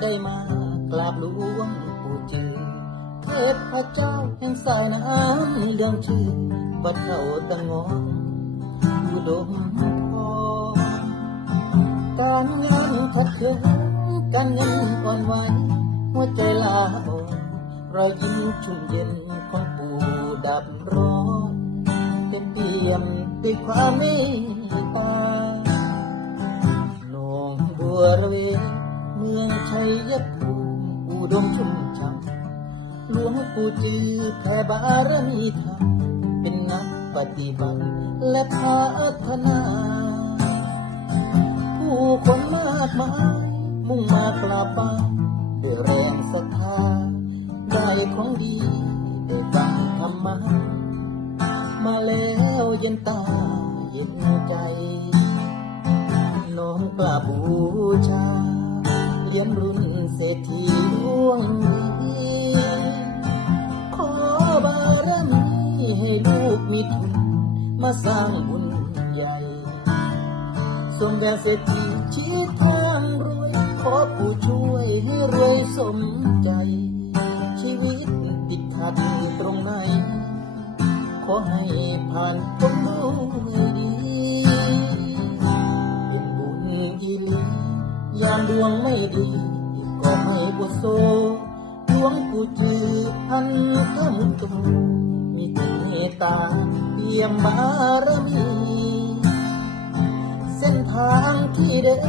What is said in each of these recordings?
ได้มากราบหลวงปู่จือเทพเจ้าแห่งสายน้ำเรื่องชื่อบัดเขาตะงอนอยู่ดมทองการงานขัดเคินการเงินอ่อนไหวหัวใจลาออนรอยยิ้มชุ่มเย็นของปู่ดับร้อนเต็มเปี่ยมด้วยความเมตตา ยภูมิอุดมชุ่มช่ำหลวงปู่จือแผ่บารมีธรรมเป็นนักปฏิบัติและพัฒนา ผู้คนมากมายมุ่งมากราบไหว้ด้วยแรงศรัทธาได้ของดีได้ฟังธรรมะมาแล้วเย็นตาเย็นใจ น้อมกราบบูชา เหรียญรุ่นเศรษฐีดวงดีขอบารมีให้ลูกมีทุนมาสร้างบุญใหญ่สมดังเศรษฐีชี้ทางรวยขอผู้ช่วยให้รวยสมใจ ชีวิตติดขัดตรงไหน ขอให้ผ่านพ้นด้ว ยามดวงไม่ดีก็ไม่บุโซดวงปู่จือพันธมุตโตมีแต่เมตตาเยี่ยมบารมี เส้นทางที่เดิน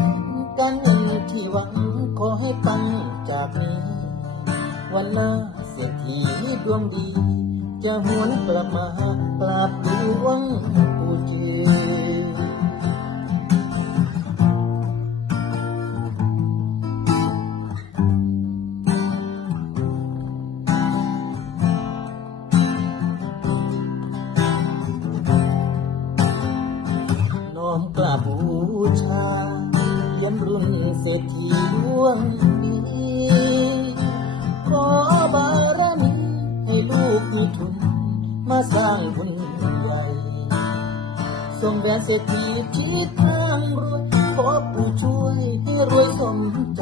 การเงินที่หวังขอให้ปังจากนี้ วันหน้าเศรษฐีดวงดี จะหวนกลับมากราบหลวงปู่จื มกราบบูชาเหรียญรุ่นเศรษฐีดวงดีขอบารมีให้ลูกมีทุน มาสร้างบุญใหญ่ส่งแวนเศรษฐีที่ทางรวยขอผู้ช่วยให้รวยสมใจ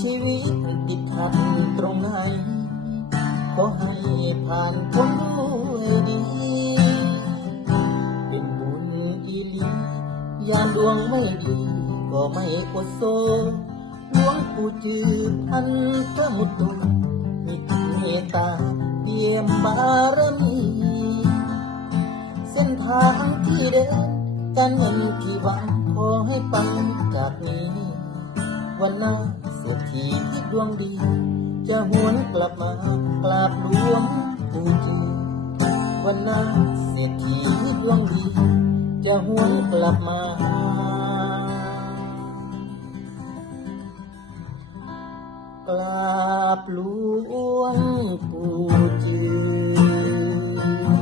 ชีวิตติดขัดตรงไหน ขอให้ผ่านพ้น ยามดวงไม่ดีก็ไม่อดโซหลวงปู่จือพันพระมุตโตมีเมตตาเยี่ยมบารมี เส้นทางที่เดินการเงินที่หวังขอให้ปังจากนี้ วันหน้าเศรษฐีที่ดวงดี จะหวนกลับมากราบหลวงปู่จือวันหน้าเศรษฐีที่ดวงดี จะหวนกลับมา กราบหลวงปู่จือ